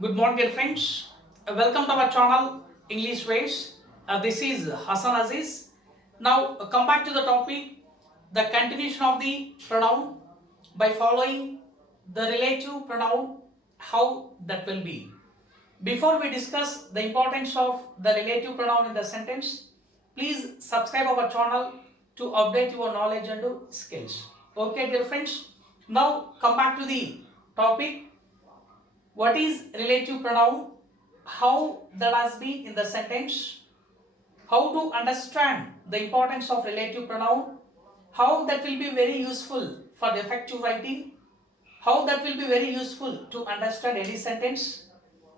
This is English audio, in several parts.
Good morning, dear friends. Welcome to our channel English Ways. This is Hassan Aziz. Now, come back to the topic the continuation of the pronoun by following the relative pronoun, how that will be. Before we discuss the importance of the relative pronoun in the sentence, please subscribe our channel to update your knowledge and skills. Okay, dear friends. Now, come back to the topic what is relative pronoun, how that has been in the sentence, how to understand the importance of relative pronoun, how that will be very useful for the effective writing, how that will be very useful to understand any sentence,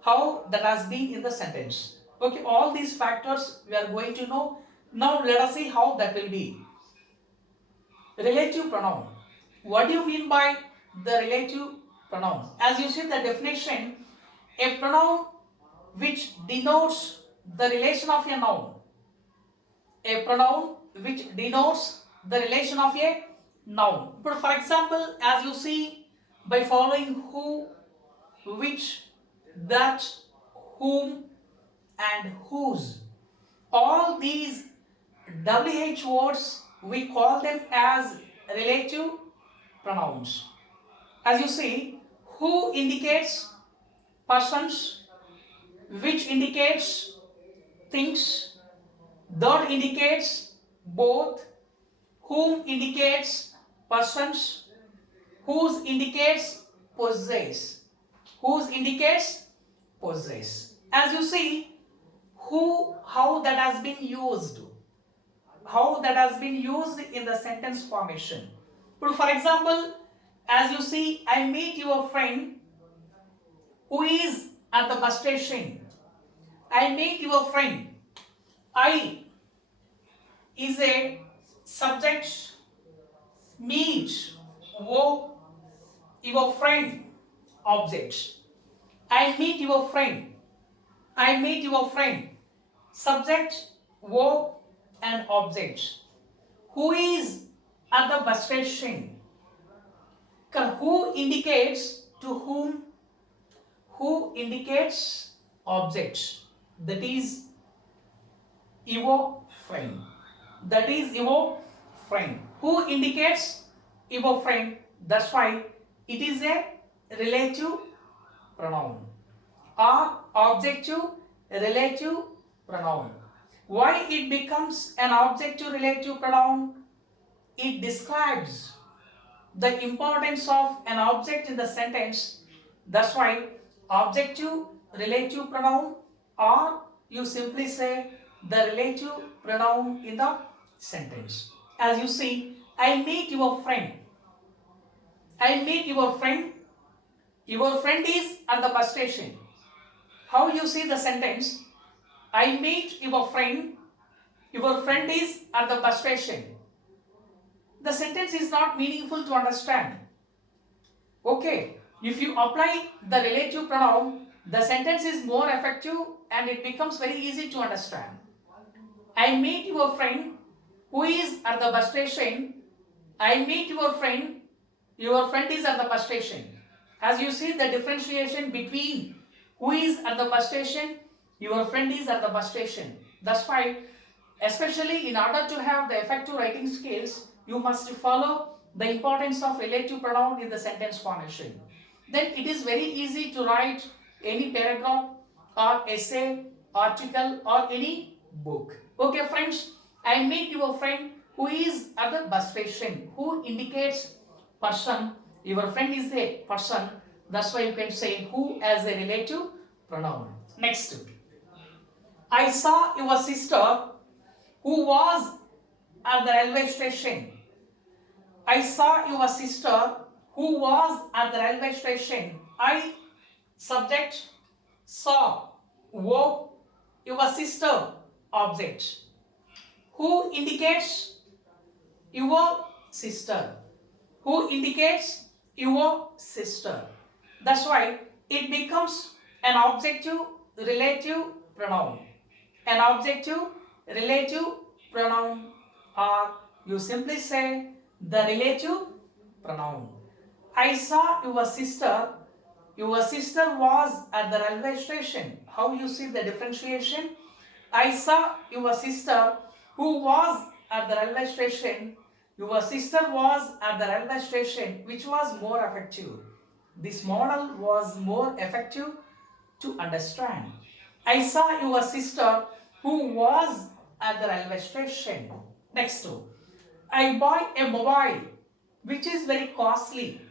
how that has been in the sentence. Okay, all these factors we are going to know. Now let us see how that will be. Relative pronoun. What do you mean by the relative pronoun? As you see the definition, a pronoun which denotes the relation of a noun. A pronoun which denotes the relation of a noun. But for example, as you see by following who, which, that, whom, and whose. All these WH words we call them as relative pronouns. As you see, who indicates persons, which indicates things, that indicates both, whom indicates persons, whose indicates possess, whose indicates possess. As you see, who, how that has been used, how that has been used in the sentence formation. But for example, as you see, I meet your friend who is at the bus station. I meet your friend. I is a subject, meet, wo, your friend, object. I meet your friend. I meet your friend. Subject, verb, and object. Who is at the bus station? Who indicates to whom? Who indicates object? That is your friend. That is your friend. Who indicates your friend? That's why it is a relative pronoun or objective relative pronoun. Why it becomes an objective relative pronoun? It describes the importance of an object in the sentence. That's why objective relative pronoun, or you simply say the relative pronoun in the sentence. As you see, I meet your friend. I meet your friend. Your friend is at the bus station. How you see the sentence? I meet your friend. Your friend is at the bus station. The sentence is not meaningful to understand. Okay, if you apply the relative pronoun, the sentence is more effective and it becomes very easy to understand. I meet your friend who is at the bus station. I meet your friend is at the bus station. As you see the differentiation between who is at the bus station, your friend is at the bus station. That's why, especially in order to have the effective writing skills, you must follow the importance of relative pronoun in the sentence formation. Then it is very easy to write any paragraph or essay, article or any book. Okay friends, I meet your friend who is at the bus station. Who indicates person. Your friend is a person. That's why you can say who as a relative pronoun. Next, I saw your sister who was at the railway station. I saw your sister who was at the railway station. I, subject, saw, verb, your sister, object. Who indicates your sister? Who indicates your sister? That's why it becomes an objective relative pronoun. An objective relative pronoun, or you simply say the relative pronoun. I saw your sister. your sister was at the railway station. How you see the differentiation? I saw your sister who was at the railway station. Your sister was at the railway station, which was more effective. This model was more effective to understand. I saw your sister who was at the railway station. Next to, I bought a mobile which is very costly.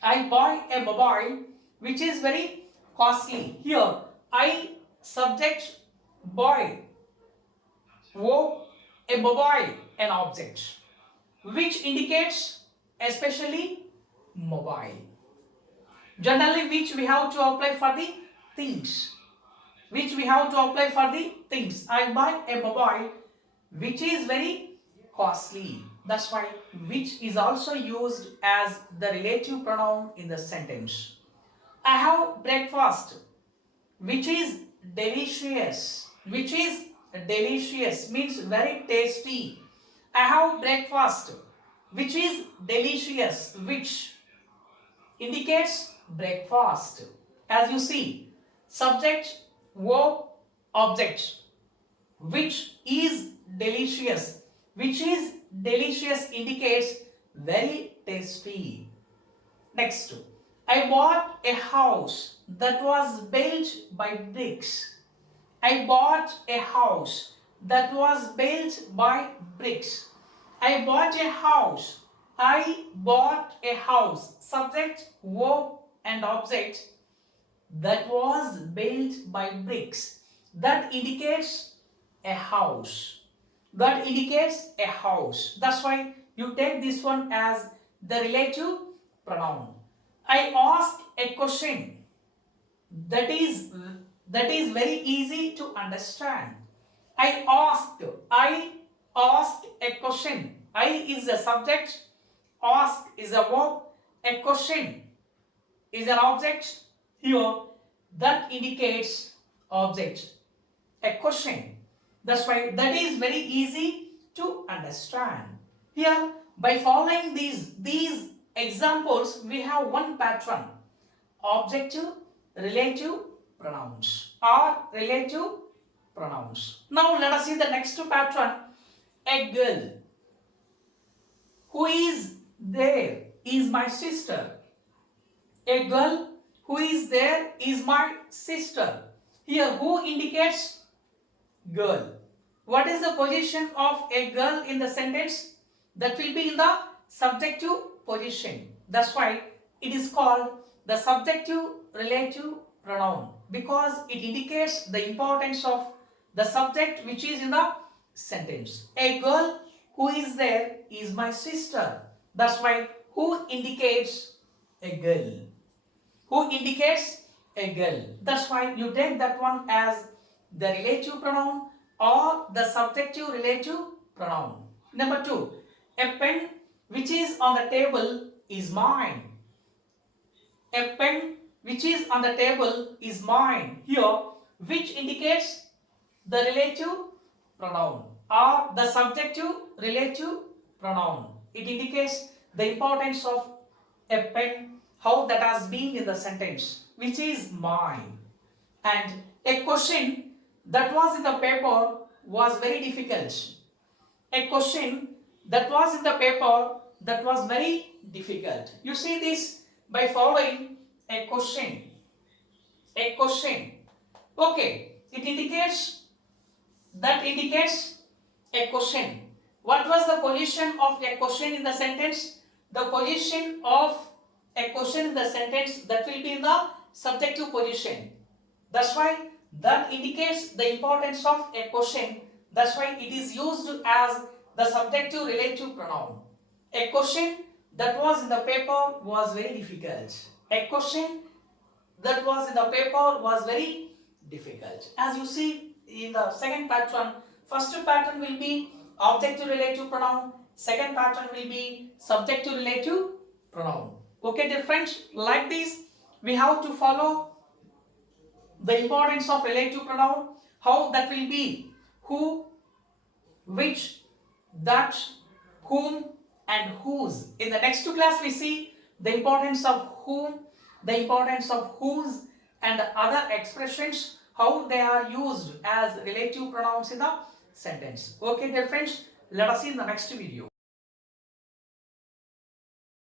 I bought a mobile which is very costly. Here, I subject buy, verb a mobile, an object, which indicates especially mobile. Generally, which we have to apply for the things. Which we have to apply for the things. I buy a mobile which is very costly. That's why which is also used as the relative pronoun in the sentence. I have breakfast which is delicious. Which is delicious means very tasty. I have breakfast which is delicious, which indicates breakfast. As you see, subject, verb, object, which is delicious. Which is delicious indicates very tasty. Next, I bought a house that was built by bricks. I bought a house that was built by bricks. I bought a house. I bought a house. Subject, verb, and object that was built by bricks. That indicates a house. That indicates a house. That's why you take this one as the relative pronoun. I ask a question that is very easy to understand. I asked a question. I is the subject, ask is a verb, a question is an object. Here, that indicates object, a question. That's why that is very easy to understand. Here, by following these examples, we have one pattern: objective, relative pronouns or relative pronouns. Now let us see the next pattern. A girl who is there is my sister. A girl who is there is my sister. Here, who indicates girl? What is the position of a girl in the sentence? That will be in the subjective position. That's why it is called the subjective relative pronoun, because it indicates the importance of the subject which is in the sentence. A girl who is there is my sister. That's why who indicates a girl. Who indicates a girl. That's why you take that one as the relative pronoun or the subjective relative pronoun. Number 2, a pen which is on the table is mine. A pen which is on the table is mine. Here, which indicates the relative pronoun or the subjective relative pronoun. It indicates the importance of a pen, how that has been in the sentence, which is mine. And a question that was in the paper was very difficult. A question that was in the paper that was very difficult. You see this by following a question. A question. Okay, it indicates a question. What was the position of a question in the sentence? The position of a question in the sentence, that will be in the subjective position. That's why that indicates the importance of a question. That's why it is used as the subjective relative pronoun. A question that was in the paper was very difficult. A question that was in the paper was very difficult. As you see in the second pattern, first pattern will be objective relative pronoun, second pattern will be subjective relative pronoun. Okay, dear friends, like this we have to follow the importance of relative pronoun, how that will be who, which, that, whom and whose. In the next class we see the importance of whom, the importance of whose and other expressions, how they are used as relative pronouns in the sentence. Okay, dear friends, let us see in the next video.